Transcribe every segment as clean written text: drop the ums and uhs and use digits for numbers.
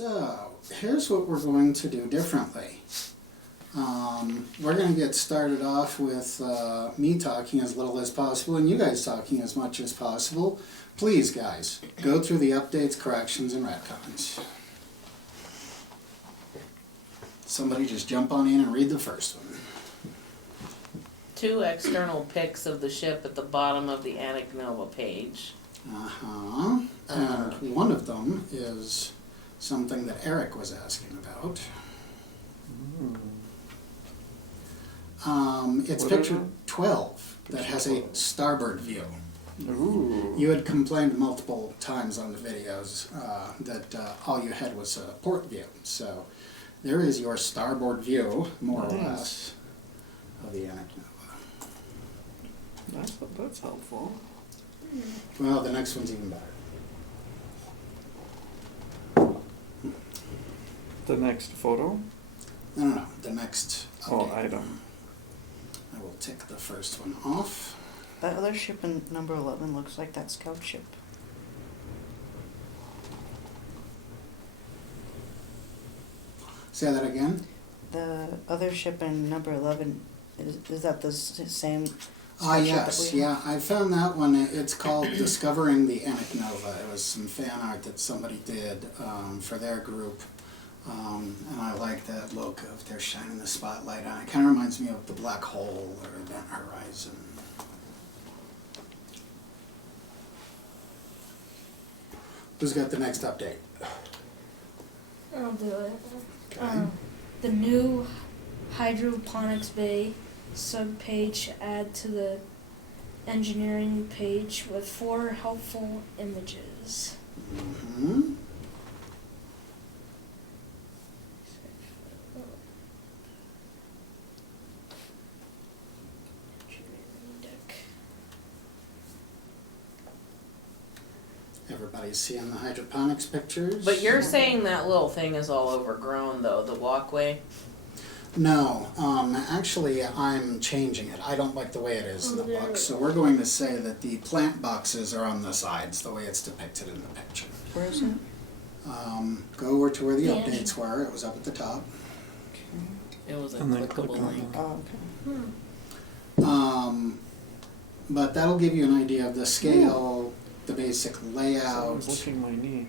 So, here's what we're going to do differently. We're going to get started off with me talking as little as possible and you guys talking as much as possible. Please, guys, go through the updates, corrections, and retcons. Somebody just jump on in and read the first one. 2 external pics of the ship at the bottom of the Annic Nova page. And one of them is something that Eric was asking about. It's picture 12 that has a starboard view. Ooh. You had complained multiple times on the videos that all you had was a port view. So there is your starboard view, more or less, of the Annic Nova. That's helpful. Well, the next one's even better. The next photo? No, the next update. Item. I will tick the first one off. That other ship in number 11 looks like that scout ship. Say that again? The other ship in number 11, is that the same Ah, scout ship yes, that we have? yeah, I found that one. It's called Discovering the Annic Nova. It was some fan art that somebody did for their group. And I like that look of they're shining the spotlight on it. Kind of reminds me of the Black Hole or Event Horizon. Who's got the next update? I'll do it. Okay. The new hydroponics bay subpage add to the engineering page with 4 helpful images. Mm-hmm. Everybody's seeing the hydroponics pictures? But you're saying that little thing is all overgrown though, the walkway? No, actually I'm changing it. I don't like the way it is in the book, so we're going to say that the plant boxes are on the sides, the way it's depicted in the picture. Where is it? Go over to where the Yeah. updates were. It was up at the top. It was a And then clickable click on link. Oh, okay. But that'll give you an idea of the scale, the basic layout. Someone's licking my knee.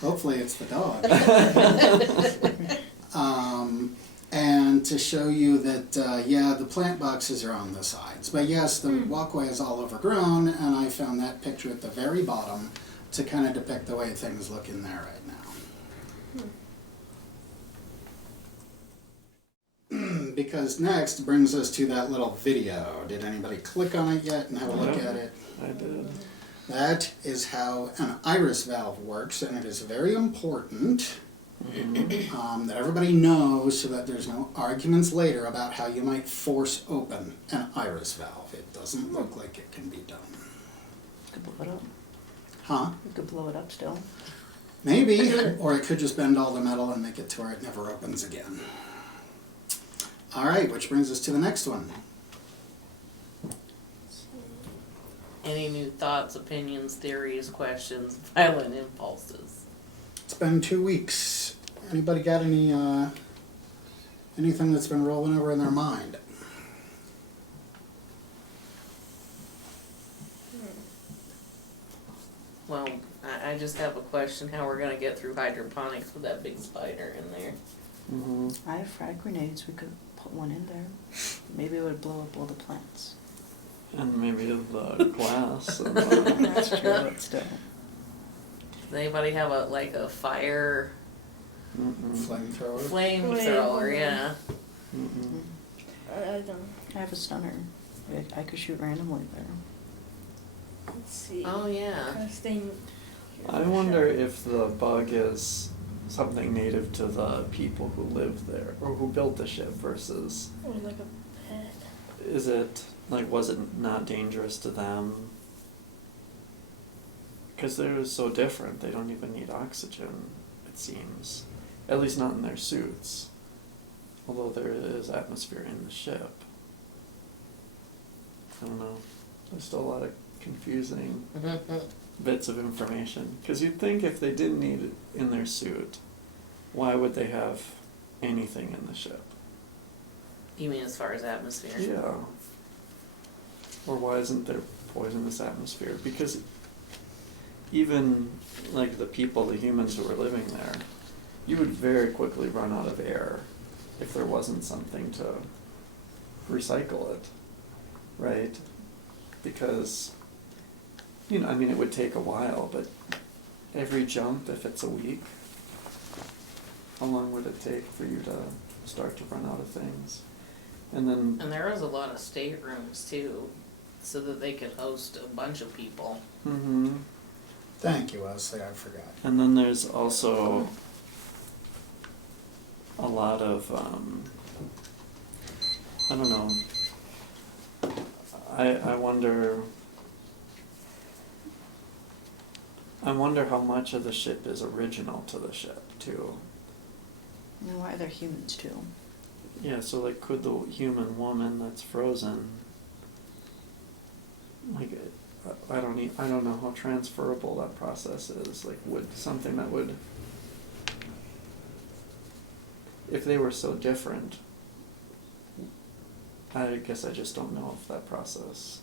Hopefully it's the dog. And to show you that, yeah, the plant boxes are on the sides. But yes, the walkway is all overgrown, and I found that picture at the very bottom to kind of depict the way things look in there right now. Because next brings us to that little video. Did anybody click on it yet and have a look at it? I did. That is how an iris valve works, and it is very important that everybody knows so that there's no arguments later about how you might force open an iris valve. It doesn't look like it can be done. You could blow it up. Huh? You could blow it up still. Maybe, or it could just bend all the metal and make it to where it never opens again. Alright, which brings us to the next one. Any new thoughts, opinions, theories, questions, violent impulses? It's been 2 weeks. Anybody got any, anything that's been rolling over in their mind? Well, I just have a question, how we're gonna get through hydroponics with that big spider in there. I have frag grenades. We could put one in there. Maybe it would blow up all the plants. And maybe the glass. And That's true, but still. Does anybody have a fire Flamethrower? flamethrower? Yeah. I don't. I have a stunner. I could shoot randomly there. Let's see. Oh yeah. Kind of thing. I wonder if the bug is something native to the people who live there or who built the ship versus Or like a pet. is it was it not dangerous to them? Because they're so different, they don't even need oxygen, it seems. At least not in their suits. Although there is atmosphere in the ship. I don't know. There's still a lot of confusing bits of information. Because you'd think if they didn't need it in their suit, why would they have anything in the ship? You mean as far as atmosphere? Yeah. Or why isn't there poisonous atmosphere? Because even like the people, the humans who were living there, you would very quickly run out of air if there wasn't something to recycle it, right? Because, you know, I mean, it would take a while, but every jump, if it's a week, how long would it take for you to start to run out of things? And then, And there was a lot of staterooms too, so that they could host a bunch of people. mm-hmm. Thank you, Wesley, I forgot. And then there's also a lot of, I don't know, I wonder how much of the ship is original to the ship too. And why are there humans too? Yeah, so like could the human woman that's frozen, like I don't know how transferable that process is. Like would something that would, if they were so different, I guess I just don't know if that process,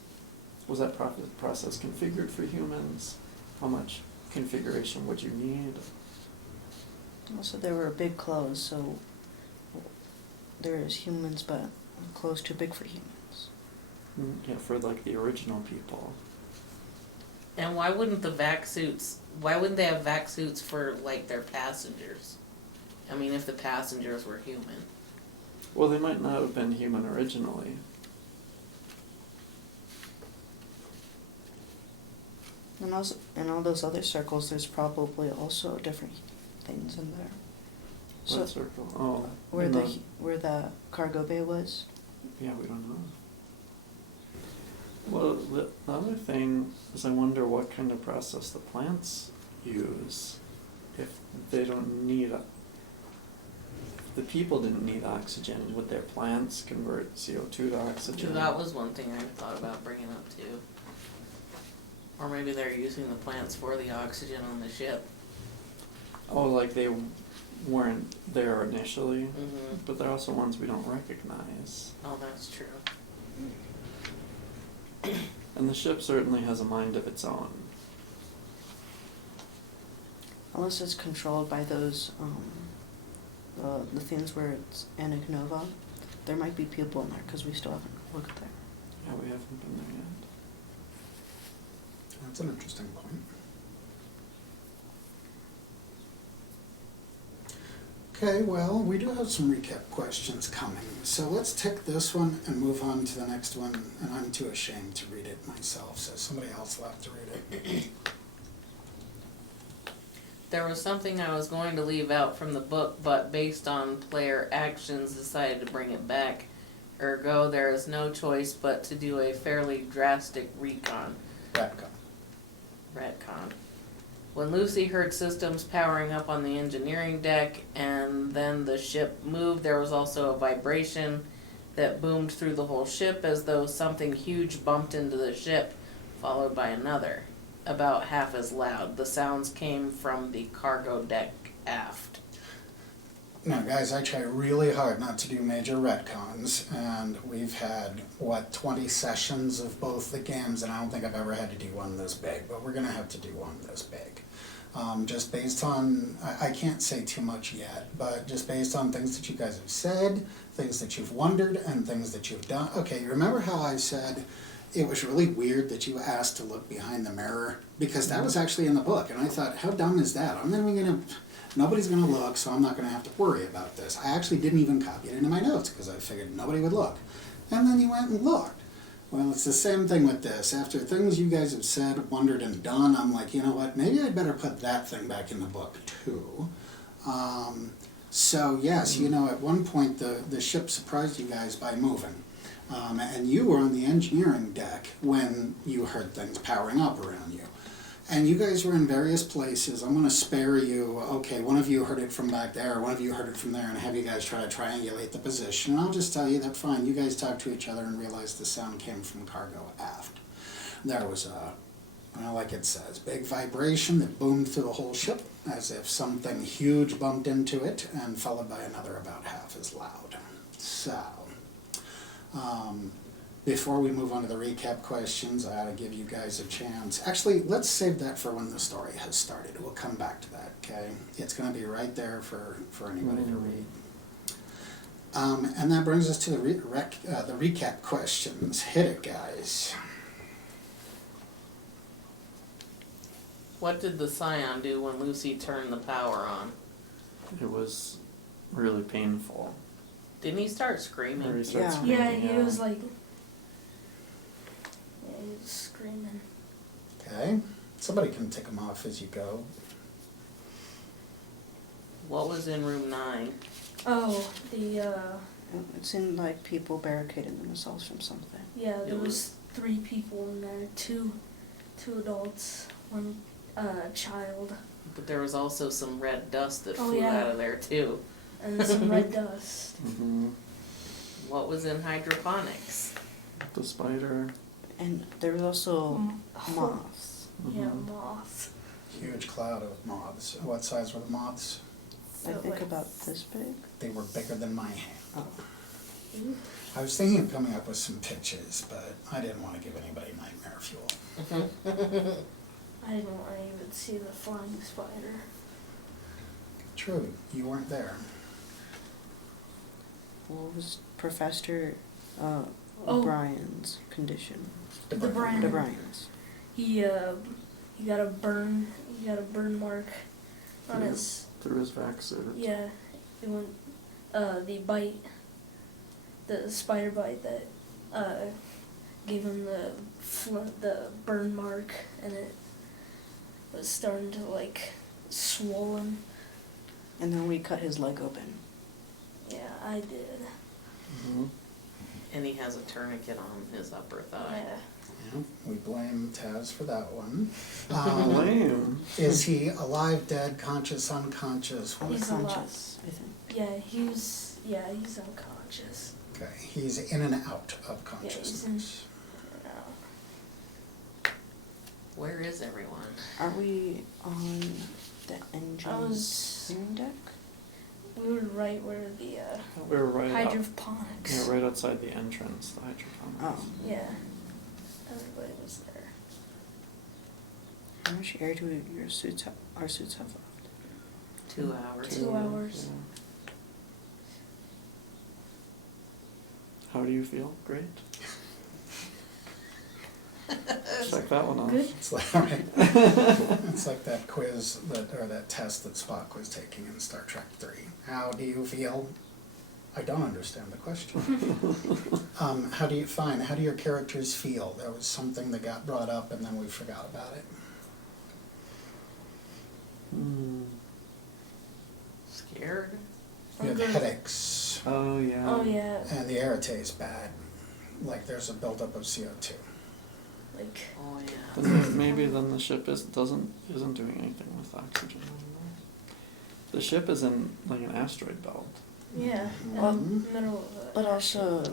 was that process configured for humans? How much configuration would you need? Also, they were big clothes, so there's humans, but clothes too big for humans. Yeah, for like the original people. And why wouldn't they have vac suits for like their passengers? I mean, if the passengers were human. Well, they might not have been human originally. And also, in all those other circles, there's probably also different things in there. What circle? Oh, Where in where the cargo bay was. yeah, we don't know. Well, the other thing is I wonder what kind of process the plants use if they don't need if the people didn't need oxygen, would their plants convert CO2 to oxygen? That was one thing I thought about bringing up too. Or maybe they're using the plants for the oxygen on the ship. Oh, like they weren't there initially, Mm-hmm. but they're also ones we don't recognize. Oh, that's true. And the ship certainly has a mind of its own. Unless it's controlled by those, the things where it's Annic Nova. There might be people in there, because we still haven't looked there. Yeah, we haven't been there yet. That's an interesting point. Okay, well, we do have some recap questions coming, so let's take this one and move on to the next one, and I'm too ashamed to read it myself, so somebody else will have to read it. There was something I was going to leave out from the book, but based on player actions decided to bring it back. Ergo, there is no choice but to do a fairly drastic retcon. Retcon. When Lucy heard systems powering up on the engineering deck and then the ship moved, there was also a vibration that boomed through the whole ship as though something huge bumped into the ship, followed by another, about half as loud. The sounds came from the cargo deck aft. Now, guys, I try really hard not to do major retcons, and we've had, 20 sessions of both the games, and I don't think I've ever had to do one this big, but we're going to have to do one this big. Just based on, I can't say too much yet, but just based on things that you guys have said, things that you've wondered, and things that you've done. Okay, remember how I said it was really weird that you asked to look behind the mirror? Because that was actually in the book, and I thought, how dumb is that? Nobody's going to look, so I'm not going to have to worry about this. I actually didn't even copy it into my notes because I figured nobody would look. And then you went and looked. Well, it's the same thing with this. After things you guys have said, wondered, and done, I'm like, you know what, maybe I'd better put that thing back in the book too. So yes, you know, at one point the ship surprised you guys by moving. And you were on the engineering deck when you heard things powering up around you. And you guys were in various places. I'm going to spare you, okay, one of you heard it from back there, one of you heard it from there, and have you guys try to triangulate the position. And I'll just tell you that fine, you guys talked to each other and realized the sound came from cargo aft. There was a Well, like it says, big vibration that boomed through the whole ship as if something huge bumped into it, and followed by another about half as loud. So, before we move on to the recap questions, I ought to give you guys a chance. Actually, let's save that for when the story has started. We'll come back to that, okay? It's going to be right there for anybody to read. And that brings us to the recap questions. Hit it, guys. What did the Scion do when Lucy turned the power on? It was really painful. Didn't he start screaming? Or he started Yeah. screaming, Yeah, he was like, yeah, he was screaming. Okay. Somebody can take them off as you go. What was in room 9? Oh, the It seemed like people barricaded themselves from something. yeah, there It was 3 people in there, two adults, one child, But there was also some red dust that Oh, flew yeah. out of there too. and some red dust. Mm-hmm. What was in hydroponics? The spider. And there was also Mm. moths. Yeah, Mhm. moth. Huge cloud of moths. What size were the moths? I So, think like, about this big. They were bigger than my hand. Oh. ooh. I was thinking of coming up with some pictures, but I didn't want to give anybody nightmare fuel. I didn't want to even see the flying spider. True, you weren't there. What was Professor Oh. O'Brien's condition? The Brian. O'Brien's. He got a burn mark on Yeah. his, Through his vac suit. yeah, it went, the bite, the spider bite that, gave him the burn mark, and it was starting to, like, swollen. And then we cut his leg open. Yeah, I did. Mm-hmm. And he has a tourniquet on his upper thigh. Yeah. Yeah, we blame Taz for that one. Lame. Is he alive, dead, conscious, unconscious? What? He's alive. Unconscious, I think. Yeah, he's unconscious. Okay, he's in and out of Yeah, he's in. consciousness. Where is everyone? Are we on the engine deck? We were right where the We were right out, hydroponics. yeah, right outside the entrance, the hydroponics. Oh. Yeah. Everybody was there. How much air do our suits have left? 2 hours. 2 hours. Yeah. How do you feel? Great. Check that one off. Good. It's like, it's like that quiz or that test that Spock was taking in Star Trek 3. How do you feel? I don't understand the question. How do your characters feel? There was something that got brought up and then we forgot about it. Hmm. Scared? You have Okay. headaches Oh yeah. Oh yeah, and the air tastes bad. Like there's a buildup of CO2. like Oh yeah. Then maybe then the ship isn't doing anything with oxygen anymore. The ship is in like an asteroid belt. yeah, in Well, the middle of it. But also,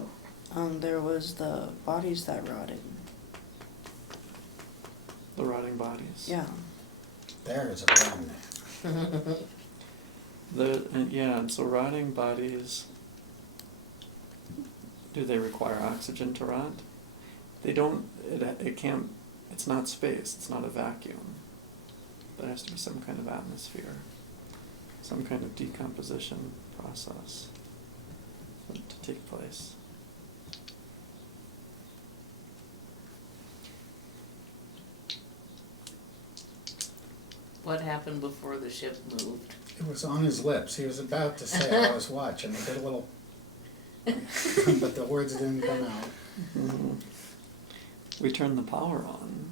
there was the bodies that rotted. The rotting bodies. Yeah. There is a problem there. And so rotting bodies, do they require oxygen to rot? They don't, it can't, it's not space, it's not a vacuum. There has to be some kind of atmosphere, some kind of decomposition process for it to take place. What happened before the ship moved? It was on his lips. He was about to say, I was watching. He did a little, but the words didn't come out. Mm-hmm. We turned the power on.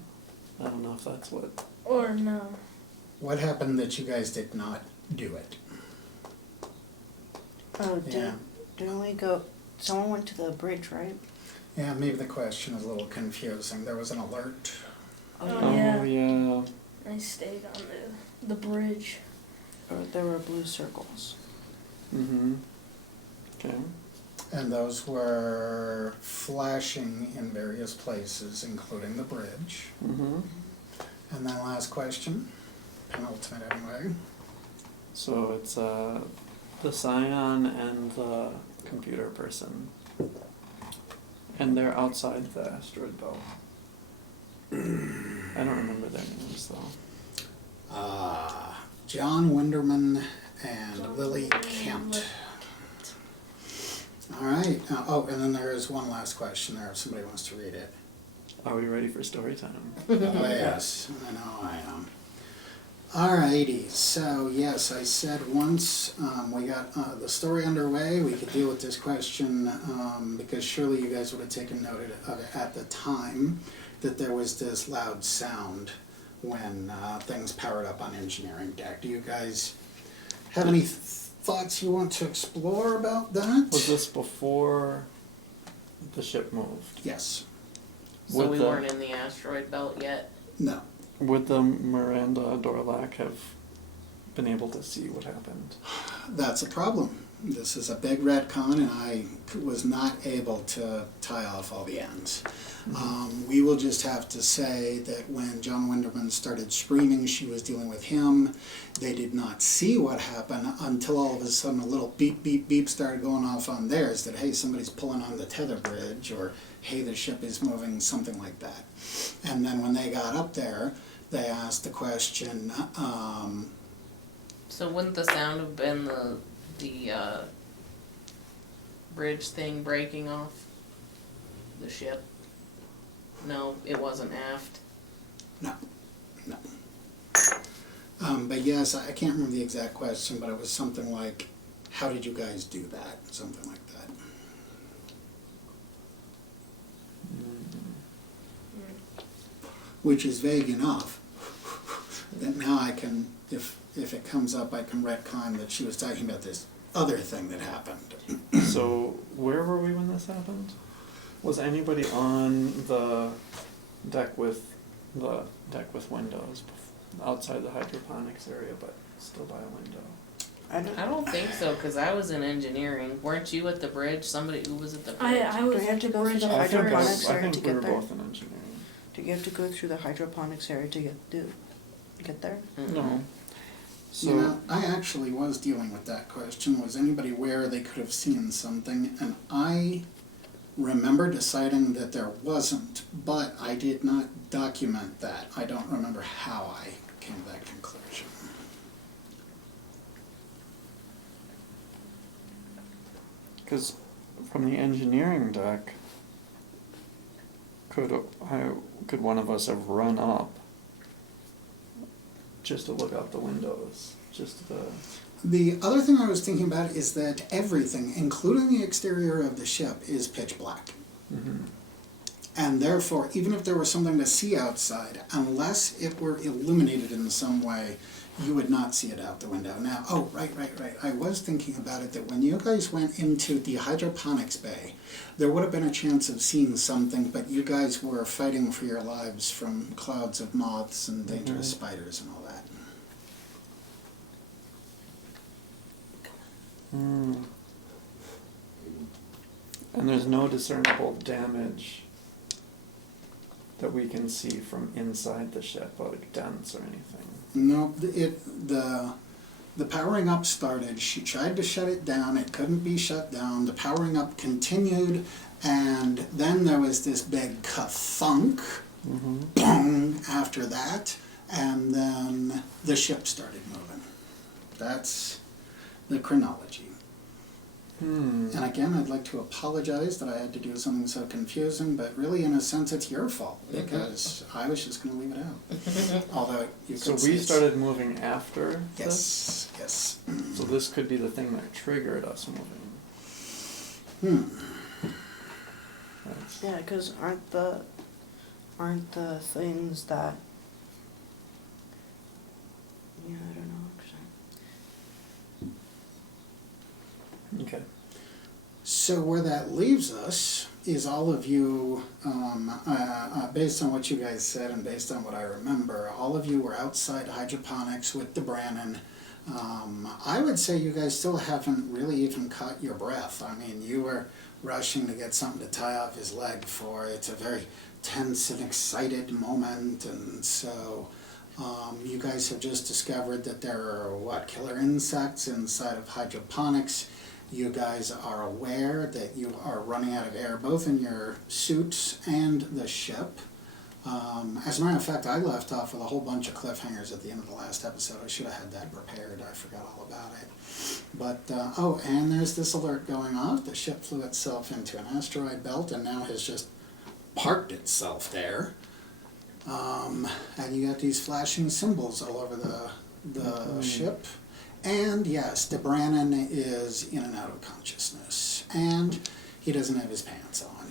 I don't know if that's what. Or no. What happened that you guys did not do it? Oh, Yeah. didn't we go? Someone went to the bridge, right? Yeah, maybe the question is a little confusing. There was an alert. Oh, yeah. Yeah. I stayed on the bridge. Or there were blue circles. Mm-hmm. Okay. And those were flashing in various places, including the bridge. Mm-hmm. And then last question, penultimate anyway. So it's the Scion and the computer person. And they're outside the asteroid belt. I don't remember their names though. John Winderman and Lily Kent. All right. Oh, and then there is one last question there if somebody wants to read it. Are we ready for story time? Oh, yes, I know I am. Alrighty, so yes, I said once we got the story underway, we could deal with this question because surely you guys would have taken note of it at the time that there was this loud sound when things powered up on engineering deck. Do you guys have any thoughts you want to explore about that? Was this before the ship moved? Yes. So Would we the- weren't in the asteroid belt yet? No. Would the Miranda Dorlac have been able to see what happened? That's a problem. This is a big retcon, and I was not able to tie off all the ends. We will just have to say that when John Winderman started screaming, she was dealing with him. They did not see what happened until all of a sudden a little beep, beep, beep started going off on theirs that, hey, somebody's pulling on the tether bridge, or hey, the ship is moving, something like that. And then when they got up there, they asked the question, So wouldn't the sound have been the bridge thing breaking off the ship? No, it wasn't aft. no. But yes, I can't remember the exact question, but it was something like, how did you guys do that? Something like that. Which is vague enough that now I can, if it comes up, I can retcon that she was talking about this other thing that happened. So where were we when this happened? Was anybody on the deck with windows outside the hydroponics area, but still by a window? I don't think so, because I was in engineering. Weren't you at the bridge? Somebody who was at the bridge? I Do was we have at to the go through bridge the at hydroponics first. I area to think we were get there? both in engineering. Do you have to go through the hydroponics area to get there? Mm-mm. No. So You know, I actually was dealing with that question. Was anybody aware they could have seen something? And I remember deciding that there wasn't, but I did not document that. I don't remember how I came to that conclusion. because from the engineering deck, could one of us have run up just to look out the windows? The other thing I was thinking about is that everything, including the exterior of the ship, is pitch black. Mm-hmm. And therefore, even if there was something to see outside, unless it were illuminated in some way, you would not see it out the window. Now, oh, right. I was thinking about it, that when you guys went into the hydroponics bay, there would have been a chance of seeing something, but you guys were fighting for your lives from clouds of moths and dangerous spiders and all that. Mm. And there's no discernible damage that we can see from inside the ship, like dents or anything. No, the powering up started. She tried to shut it down. It couldn't be shut down. The powering up continued, and then there was this big ka-thunk, boom, after that, and then the ship started moving. That's the chronology. And again, I'd like to apologize that I had to do something so confusing, but really, in a sense, it's your fault, because I was just going to leave it out. Although you could So say we it's- started moving after this? Yes. So this could be the thing that triggered us moving. That's- Yeah, because aren't the things that, yeah, I don't know. Okay. So where that leaves us is all of you, based on what you guys said and based on what I remember, all of you were outside hydroponics with the Brannon. I would say you guys still haven't really even caught your breath. I mean, you were rushing to get something to tie off his leg for. It's a very tense and excited moment, and so You guys have just discovered that there are, killer insects inside of hydroponics. You guys are aware that you are running out of air both in your suits and the ship. As a matter of fact, I left off with a whole bunch of cliffhangers at the end of the last episode. I should have had that prepared. I forgot all about it. But, and there's this alert going off. The ship flew itself into an asteroid belt and now has just parked itself there. And you got these flashing symbols all over the ship. And yes, DeBrannon is in and out of consciousness. And he doesn't have his pants on.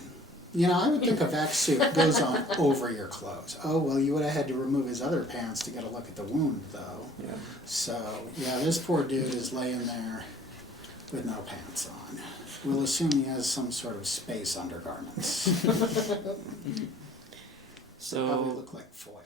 You know, I would think a vac suit goes on over your clothes. Oh, well, you would have had to remove his other pants to get a look at the wound, though. Yeah. So, yeah, this poor dude is laying there with no pants on. We'll assume he has some sort of space undergarments. Probably So look like foil.